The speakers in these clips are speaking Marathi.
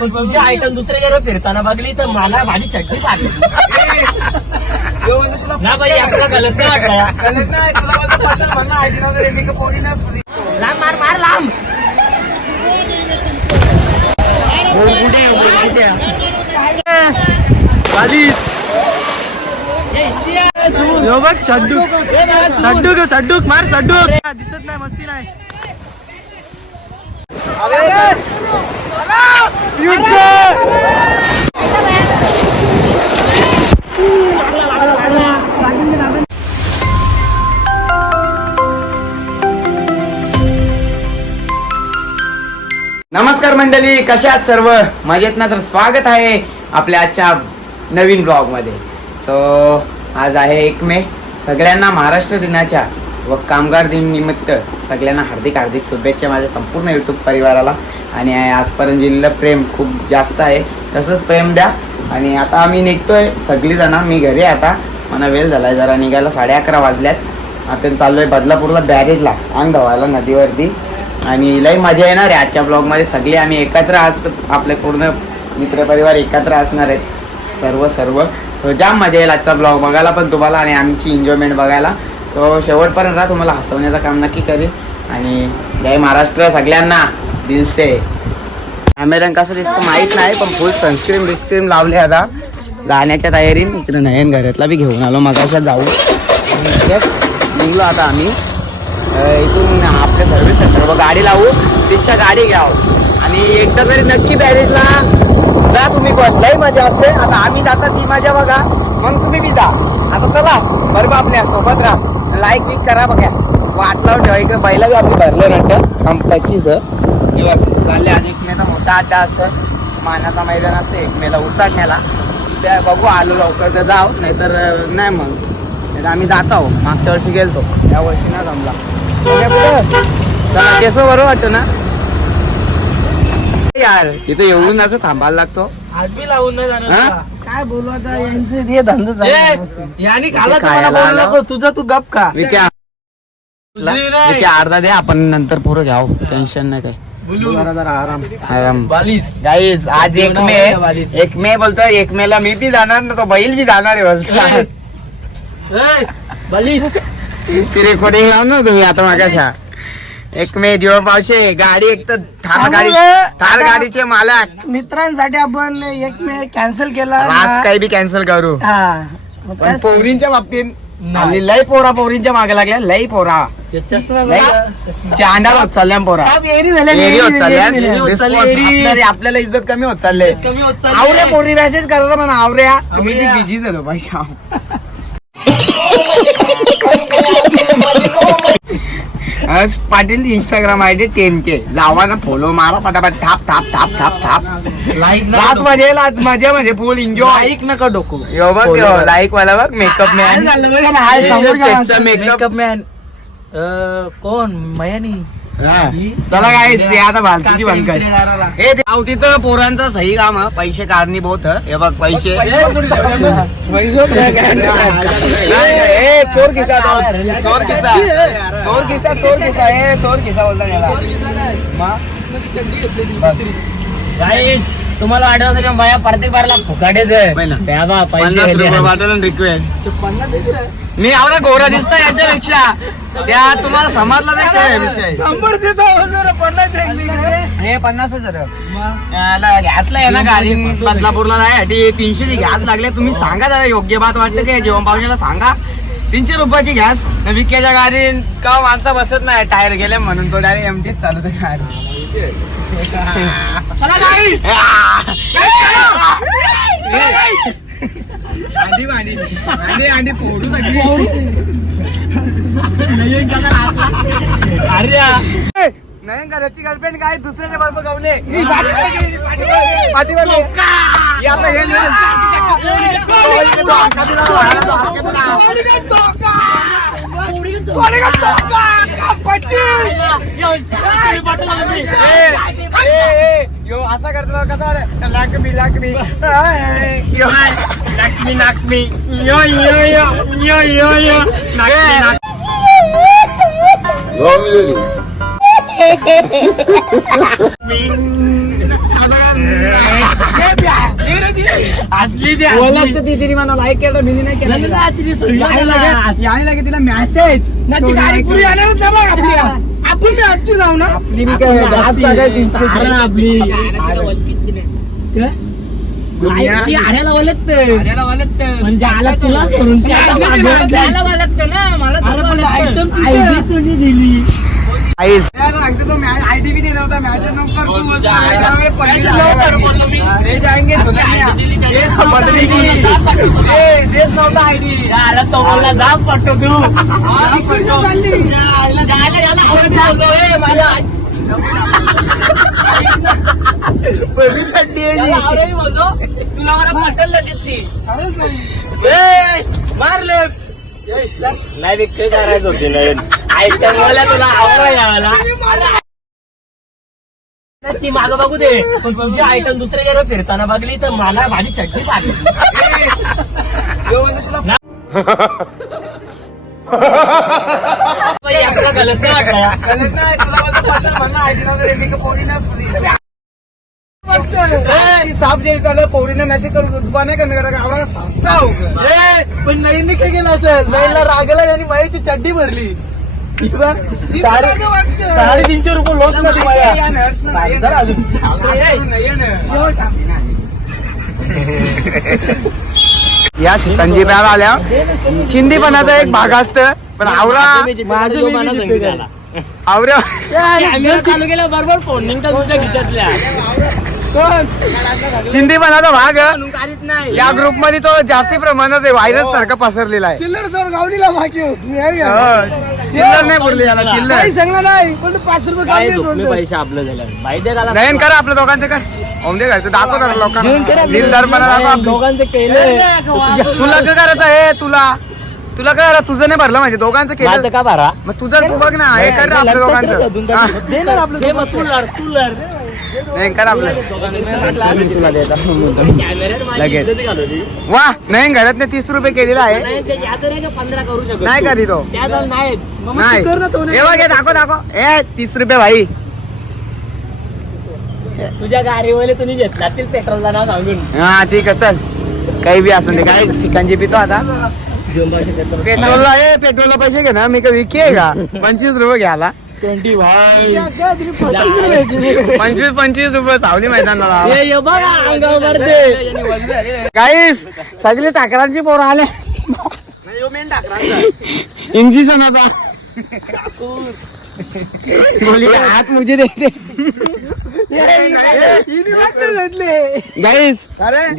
पण तुझी आयटम दुसऱ्या जरा फिरताना बघली तर मला माझी चटणी लागली ना बाई. आपला गलत नाही वाटला. लांब मार मार लांब. बघ सड्डूक सड्डूक सड्डूक मार सड्डूक दिसत नाही मस्ती नाही. नमस्कार मंडळी, कशा आहात सर्व? मजेत ना? तर स्वागत आहे आपल्या आजच्या नवीन ब्लॉग मध्ये. सो आज आहे 1 मे. सगळ्यांना महाराष्ट्र दिनाच्या व कामगार दिन निमित्त सगळ्यांना हार्दिक हार्दिक शुभेच्छा माझ्या संपूर्ण यूट्यूब परिवाराला. आणि आजपर्यंत दिलेलं प्रेम खूप जास्त आहे, तसंच प्रेम द्या. आणि आता आम्ही निघतोय सगळीजण. मी घरी आता, मला वेळ झालाय जरा निघायला, 11:30 वाजल्यात. आपण चाललोय बदलापूरला बॅरेजला अंग धवायला नदीवरती. आणि लई मजा येणार आहे आजच्या ब्लॉगमध्ये. सगळे आम्ही एकत्र, आज आपले पूर्ण मित्रपरिवार एकत्र असणार आहेत सर्व. सो जाम मजा येईल आजचा ब्लॉग बघायला पण तुम्हाला, आणि आमची एन्जॉयमेंट बघायला. सो शेवटपर्यंत राहा, तुम्हाला हसवण्याचं काम नक्की करेल. आणि जय महाराष्ट्र सगळ्यांना दिलसे. कॅमेरा कसं दिसतं माहीत नाही, पण फुल सनस्क्रीन लावले आता गाण्याच्या तयारीने. इकडे नयन घरातला बी घेऊन आलो, मगाशा जाऊ निघलो आता आम्ही. इथून आपल्या सर्व्हिस सेंटर गाडी लावू, तिच्या गाडी घ्यावं आणि एकदा तरी नक्की बॅरेजला जा तुम्ही पण. लई मजा असते. आता आम्ही जाता ती मजा बघा, मग तुम्ही बी जा. आता चला बरोबर आपल्या सोबत राहा, लाईक बिक करा बघा, वाट लावून ठेवा. इकडे पहिला बी आपली भरलं नाटक आमच्याची हे बघ चालले. आज 1 मेचा मोठा अड्डा असतं, मानाचा मैदान असतं 1 मेला उसाटण्याला. त्या बघू आलो लवकर तर जाऊ, नाहीतर नाही मग आम्ही जात आहो. मागच्या वर्षी गेलतो, या वर्षी ना जमला. चला केस बरोबर वाटतं ना यार, इथं एवढून असं थांबायला लागतो. आदमी लावून नाही जाणार. काय बोलू आता, यांचे हे धंदा यांनी खायला तुझा तू गप का. विक्या अर्धा दे, आपण नंतर पुरं घ्याव, टेन्शन नाही काय. आराम गाईस. आज 1 मे बोलतोय. 1 मेला मी बी जाणार ना, तो बैल बी जाणार आहे बोलतो. रेकॉर्डिंग लावून ना तुम्ही आता मागाशा. 1 मे जीवन पावशे गाडी, एक तर थार गाडीचे मालक. मित्रांसाठी आपण 1 मे कॅन्सल केला, आज काही बी कॅन्सल करू. पण पोरींच्या बाबतीत लई पोरींच्या मागे लागल्या. लई पोरा चांडाल होत चालल्या पोरा. आपल्याला इज्जत कमी होत चालले. आवऱ्या पोरी मेसेज करतो म्हणा, आवऱ्या तुम्ही बिझी झालो पैसा. पाटील इंस्टाग्राम ID 10K लावा ना, फॉलो मारा पटापट, थाप लास्ट मजा म्हणजे फुल एन्जॉय. लाईक नका डोको. यो बघ लाईक वाला बघ, मेकअप मॅन. मेकअप मॅन कोण मयानी. चला काय आता भालतीची बंकस हे तिथं पोरांचं सही काम. पैसे कारणीभूत. हे बघ पैसे चोर खिसा तुम्हाला वाटत असेल बाया प्रत्येक बारला फुकाटेच रिक्वेस्ट. मी आवडा गोरा दिसतो याच्यापेक्षा, त्या तुम्हाला समजला नाही विषय. 50,000 गॅसला आहे ना गाडी बदलापूरला नाही. 300ची गॅस लागले. तुम्ही सांगा जरा, योग्य बात वाटतं काय जेवण पावसाला सांगा. 300 रुपयाची गॅस. विक्याच्या गाडीत का माणसा बसत नाही, टायर गेले म्हणून तो डायरेक्ट एमटीच चालत गाडी. आधी फोडू नयन घराची गर्लफ्रेंड काय दुसऱ्याच्या बरोबर गावले. यो असा करतो कसा लाकमी यो असली ती ओळखत ती तिने मला लाईक केलं मी नाही केलं यायला की तिला मेसेज आपण मी आजची जाऊ ना आपली मी काय जास्त काय 300 आपली ती आऱ्याला वलगत म्हणजे आला तुला सोडून दिली सांगते तो आयडी बी दिला होता मॅसेज देश नव्हता आयडी तो बोलला जा पटतो तू बोलतो तुला मला पटल दिसली मारले नाही विक्री करायचं होती नवीन आयटम मला तुला आवडा यावाला ती मागं बघू दे पण तुमची आयटम दुसऱ्या गेलो फिरताना बघली तर मला माझी चड्डी पाडली आपला गलत नाही साफ द्यायचं पोरीने मेसेज करून रुतबा नाही कमी करा आम्हाला सस्ता हो पण नईनने काय केलं असेल नईनला रागला आणि माईची चड्डी भरली 350 रुपये लॉस मध्ये या शिकंजी प्यार आल्या चिंदीपणाचा एक भाग असत पण आवरा आवऱ्या चालू केला बरोबर फोन निघता तुमच्या खिशातल्या चिंदीपणाचा भाग या ग्रुप मध्ये तो जास्ती प्रमाणात व्हायरस सारखा पसरलेला आहे चिल्लर जर गावडीला बाकी चिल्लर नाही बोलले याला चिल्लर सांगला नाही पण 5 रुपये पैसे आपलं झालं माहिती आहे का नयन करा आपल्या दोघांचं काय ओमदे घरचं दाखव लोकांना दिलदारपणा दाखव दोघांचं केलं तुला काय करायचं हे तुला काय तुझं नाही भरलं म्हणजे दोघांचं केलं का भरा मग तुझं तू बघ ना हे कर ना आपल्या दोघांचं नाही कर आपलं तुला देता लगेच वा नाही घरात 30 रुपये केलेला आहे 15 करू शकतो नाही का तो नाही नाही हे बघ हे दाखव ए 30 रुपये भाई तुझ्या गाडीवाले तुम्ही घेतला पेट्रोलला ना सांगून हा ठीक आहे चल काही बी असं नाही काय सिकंजी पितो आता पेट्रोलला पैसे घे ना मी काय विकी आहे का 25 रुपये घ्यायला 25 रुपये सावली मैदानाला बघा गाईस सगळी टाकरांची पोरं आले इंजी सणाचा बोली हात मुझे देते गाईस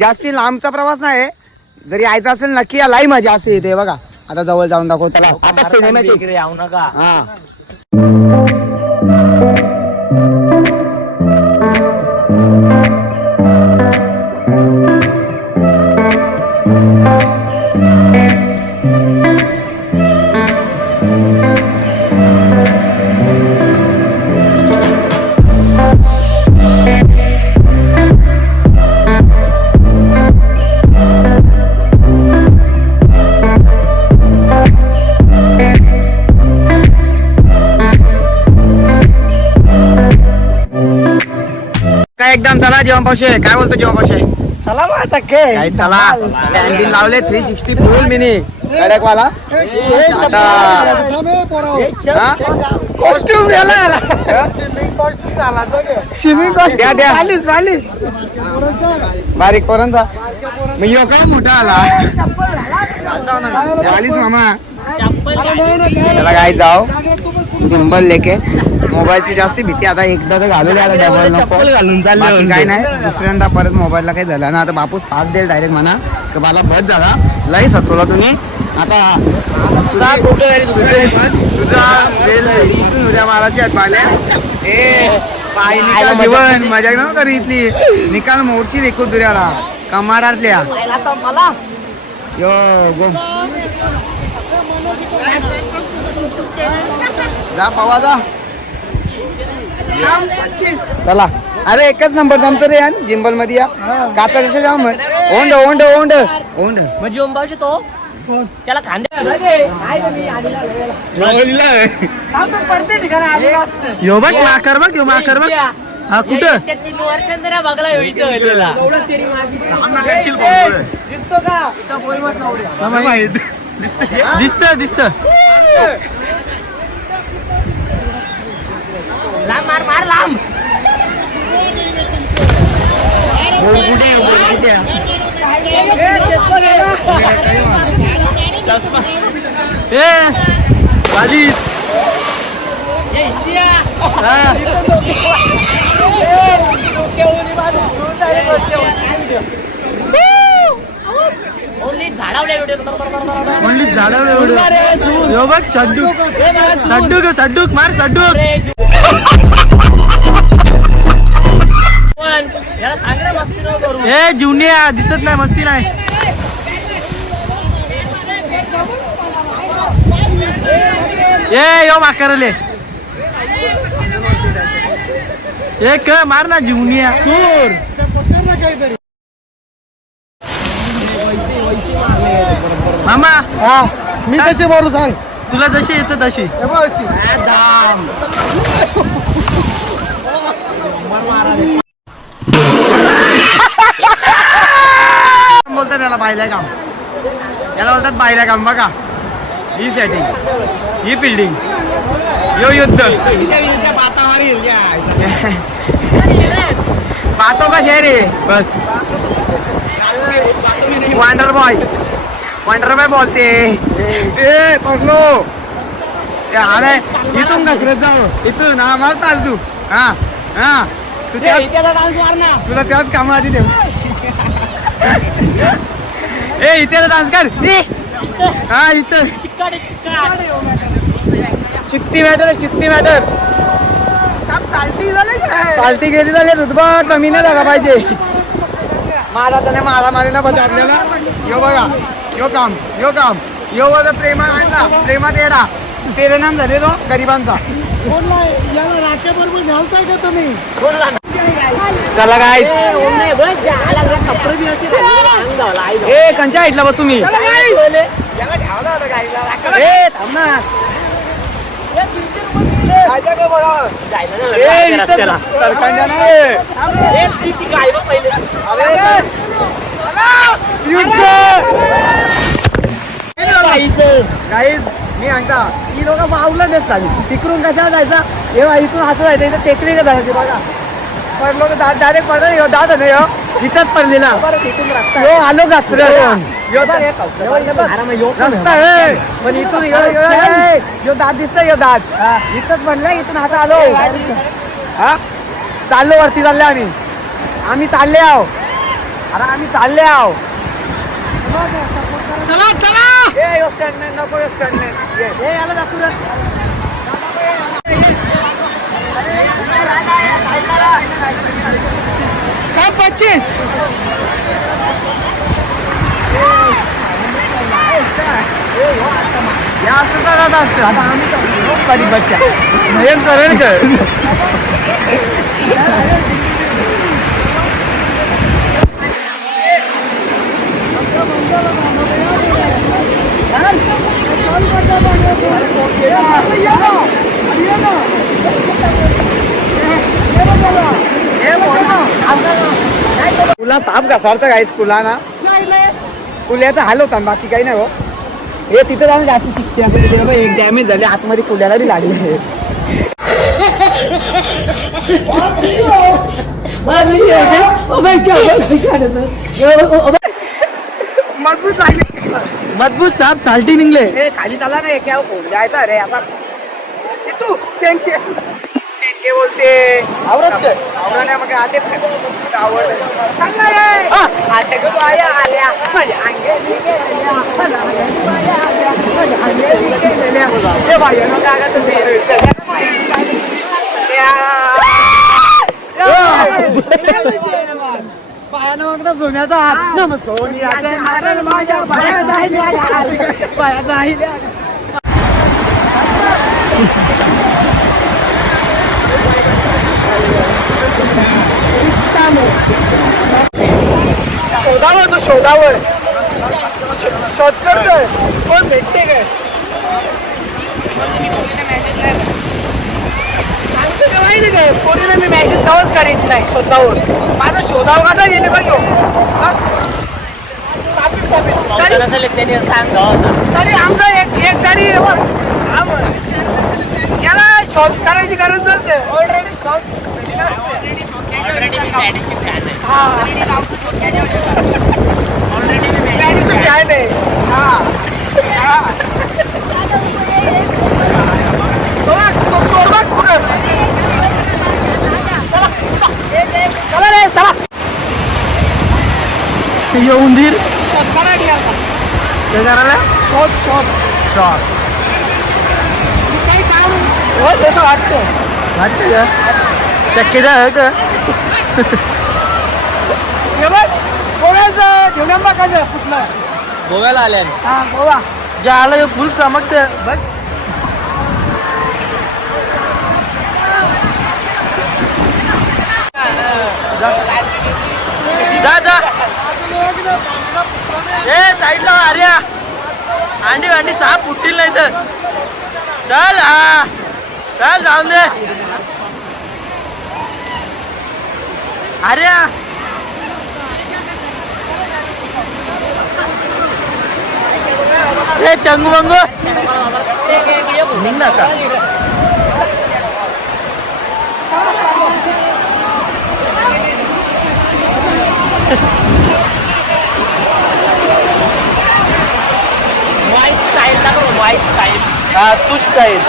जास्ती लांबचा प्रवास नाही जरी यायचा असेल नक्की या लाई मजा असते इथे बघा आता जवळ जाऊन दाखव त्याला आता सिनेमॅटिक येऊ नका हा एकदम चला जेवण पावशे काय बोलतो जेवण पावशे चला मग आता काय काय चला स्टँडिंग लावले 360 फुल मिनी कडकवाला कॉस्ट्युम गेला स्विमिंग द्या, द्या. कॉस्ट्युम बारीक पोरांचा मग यो काय मोठा आला आलीस मामा चला काय जाओ जिंबल लेके मोबाईलची जास्ती भीती आता एकदा तर घालवली आता डबल नको बाकी काय नाही दुसऱ्यांदा परत मोबाईलला काही झालं ना आता बापूस पास देईल डायरेक्ट म्हणा की मला बस झाला लई सतवला तुम्ही आता तुझा उद्या माराची आहेत पाहिल्या पाय निकाल जीवन मजा न करी इथली निकाल मोर्शी देखो दुऱ्याला कमारातल्या यो गो जा पवा जा चला अरे एकच नंबर जमतो रे यार जिंबल मध्ये या काचा जसे जाम ओंड ओंड ओंड ओंड म्हणजे ओंबावशी तो त्याला खांदे यो बघ माकर बघ यो माकर बघ हा कुठं 3 वर्षांनी बघला इथं दिसतो का दिसत लांब मार लांब. ओनली झाडावर एवढं बघ सड्डूक मार सड्डूक. ए जुनिया दिसत नाही मस्ती नाही. ए यो माकारले एक मार ना जुनिया मामा. मी कसे मारू सांग. तुला जशी येतं तशी. बोलतात याला बायला काम. याला बोलतात बायला काम. बघा ही सेटिंग ही बिल्डिंग यो युद्ध पाहतो का शहर रे बस. वंडर बॉय बोलते ए पडलो अरे इथून घसरत जाऊ इथून हा मला चाल तू. हा तू डान्स मार ना तुला तेव्हाच काम आधी ते. ए इथे डान्स कर. हा इथं चिकटी मॅटर साल्टी गेली झाली रुतबा कमी नाही झाला पाहिजे. माराचा नाही मारामारी ना बघा आपल्याला. यो बघा यो काम यो बघा प्रेमात येडा तेरे नाम झाले तो गरिबांचा. रात्याबरोबर घालताय का तुम्ही. चला गाईस ए कंच्या हाईटला बसू मी. ए थांब ना गाईज मी सांगता ही लोक मावलं देत चालू तिकडून कशा जायचा हे इथून असं जायचं इथं टेकडी का जायची बघा. पण लोक डायरेक्ट पडलं दाद नाही इथंच पडलेला यो आलो का पण इथून यो दात दिसत यो दात इथंच पडलं इथून आता आलो. हा चाललो वरती चालले आम्ही चालले आहो. अरे आम्ही चालले आहो. चला यो स्टँड नको यो स्टँड हे याला दाखवू काय 25 या असं करत असतं. आता आम्ही बच्चा भयंकर तुला साप घासारतं काय कुला ना कुल्याचा हाल होता बाकी काही नाही हो. हे तिथं जाऊन जास्त शिकते एक डॅमेज झाले आतमध्ये कुल्याला बी लागले. मजबूत साप साल्टी निघले. खाली चाला ना क्या जायचा रे आता तू बोलते आवडत आवडण्या मग आते आवड आल्या माझ्या पायानं मग सोन्याचा हात सोनिया माझ्या पाया शोधावर शोध करतोय कोण भेटते काय माहिती काय पोरीला मी मॅसेज तेव्हाच करीत नाही स्वतःहून माझा शोधाव कसा गेले बघ त्याने सांगा होता तरी आमचा एक तरी याला शोध करायची गरज नसते ऑलरेडी शोध ऑलरेडी मी मॅडीची फॅन आहे ऑलरेडी काय नाही चला रे चला उंदीर शोध करायला काय करायला शोध शोध शॉट काही काम हो तसं वाटतं वाटतं का शक्यता आहे का हे बघ गोव्याचं ठेवलं बघायचं कुठलं गोव्याला आल्या हा गोवा जे आलं फुल चमकते बघ जा जा ए साईडला आर्या अंडी अंडी साप फुटतील नाही तर चल हा चल जाऊन दे आर्या ए चंगू मंगू निघ ना का वॉइस स्टाईल ना वॉइस स्टाईल हा तूच स्टाईल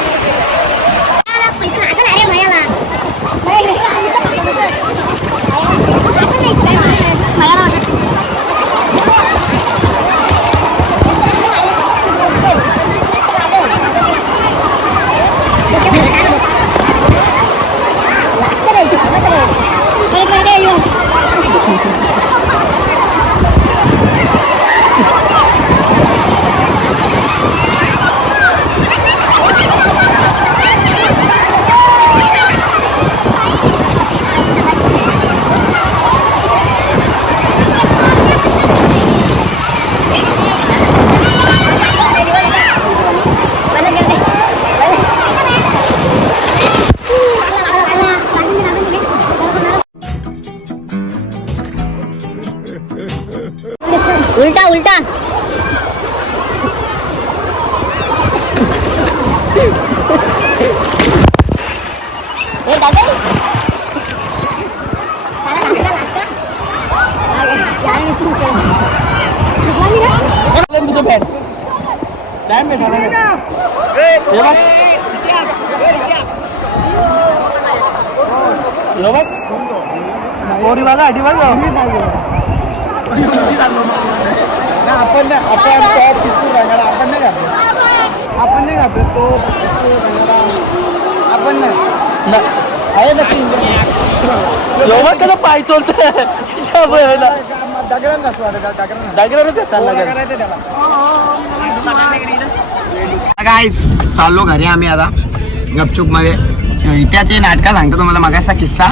उल्टा उल्टा ये दादा तुझं बॅट डॅम आहे पोरीवाला अडी बघ आपण आपण नाही घाबरत आपण नाही घाबरत तो आपण नाही आहे ना कसं पाय चोलत गाईस चाललो घरी आम्ही आता गपचूप मध्ये इत्याचे नाटकं सांगतो तुम्हाला मगाचा किस्सा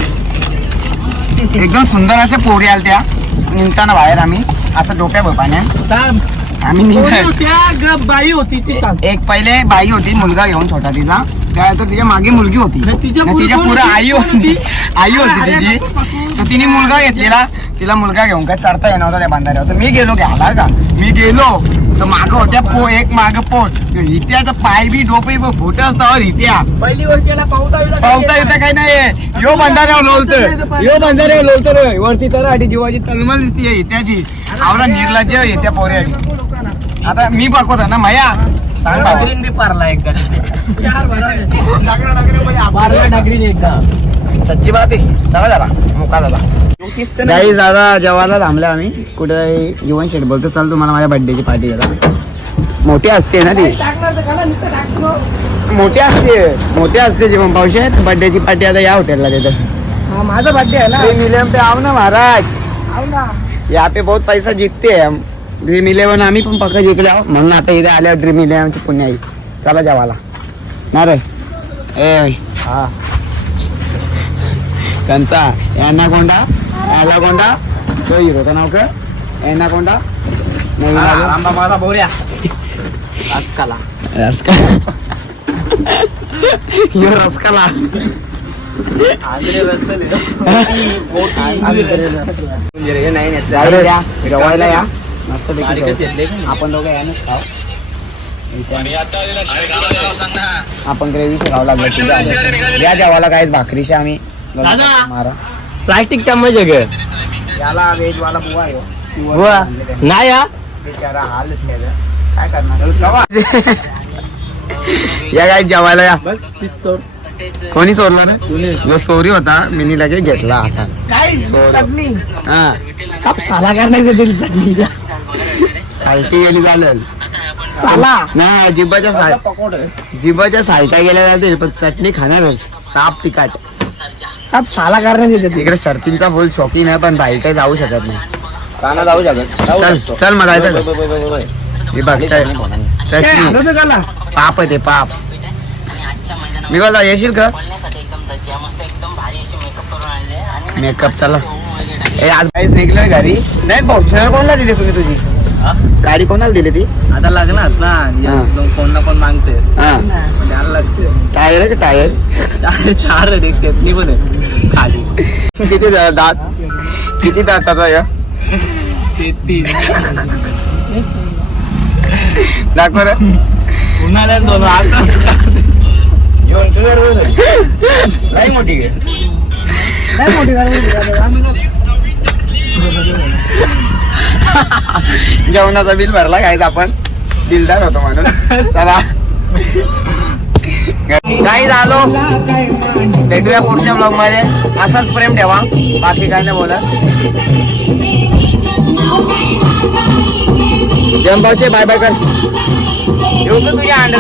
एकदम सुंदर अशा पोरी आल्या त्या निघताना बाहेर आम्ही असं डोक्या बपाने आम्ही बाई होती ती एक पहिले बाई होती मुलगा घेऊन छोटा तिचा त्यानंतर तिच्या मागे मुलगी होती तिच्या पुढे आई होती तिची तर तिने मुलगा घेतलेला तिला मुलगा घेऊन काय चढता येणार होता त्या बांधाऱ्यावर तर मी गेलो घ्यायला का मी गेलो तर माग होत्या एक माग पोट इत्याचं पाय बी डोपे फोट असतावर इत्या पहिली गोष्ट पावता येतं काही नाही यो बंधाऱ्यावर लोलतो रे वरती तर आधी जीवाची तलमल दिसते इत्याची आवडा निर्लज्ज येत्या पोरे आता मी बघतो ना मया सांग डागरीन बी पारला एकदा पारला डागरीन एकदा सच्ची बात आहे चला जरा मोका दादा काही दादा जेवायला थांबल्या आम्ही कुठे जीवन शेट बोलतो चाल तुम्हाला माझ्या बर्थडेची पार्टी जरा मोठी असते ना ती मोठी असते जीवन पावशे बर्थडेची पार्टी आता या हॉटेलला देतात माझा बर्थडे आहे ना मिलियन पे आओ ना महाराज आओ ना यहाँ पे बहुत पैसा जीतते हैं हम ड्रीम 11 आम्ही पण पक्का जिंकले आहो म्हणून आता इथे आल्यावर ड्रीम 11 पुण्य आई चला जेवायला ना रे ए हा कंचा एनाकोंडा एलाकोंडा तो हिरोचं नाव का एनाकोंडा आंबा माझा बोऱ्या रसकाला जेवायला या मस्त आपण दोघं यानच खाऊ. आपण ग्रेव्ही खावं लागलं या जेवायला काय भाकरीशी आम्ही मारा. प्लास्टिक चम्मच आहे ग याला व्हेज वाला बुवा आहे. नाही हा बिचारा हालत नाही काय करणार. या काय जेवायला या. कोणी चोरला रे जो चोरी होता मी लगेच घेतला आता चटणी. हा साप साला करण्याचं तरी चटणीच्या सालटी गेली चालेल साला ना जिबाच्या सालट्या गेल्या जातील पण चटणी खाणारच. साप तिखट साप साला करण्यात येते तिकडे शर्तींचा फुल शौकीन आहे पण बाई काही जाऊ शकत नाही. काना जाऊ शकत चल चल मग जायचं. हे बघ चटणी पाप आहे ते पाप. मी बोला येशील का मेकअप चला. ए आज काहीच निघलोय घरी नाही. फॉर्च्युनर कोणाला दिली तुम्ही तुझी गाडी कोणाला दिली ती आता लागणार ना कोण ना कोण मागते हा द्यायला लागते. टायर आहे का टायर 4 आहे स्टेपनी पण आहे खाली. किती दात किती दाताचा या 33 दाखव रे. उन्हाळ्यात 2 आता नाही मोठी घे. जेवणाचा बिल भरला काय आपण दिलदार होतो म्हणून. चला काही झालो भेटूया पुढच्या ब्लॉग मध्ये. असाच प्रेम ठेवा बाकी काय नाही बोला. जंबाचे बाय बाय कर. येऊ का तुझ्या अंडर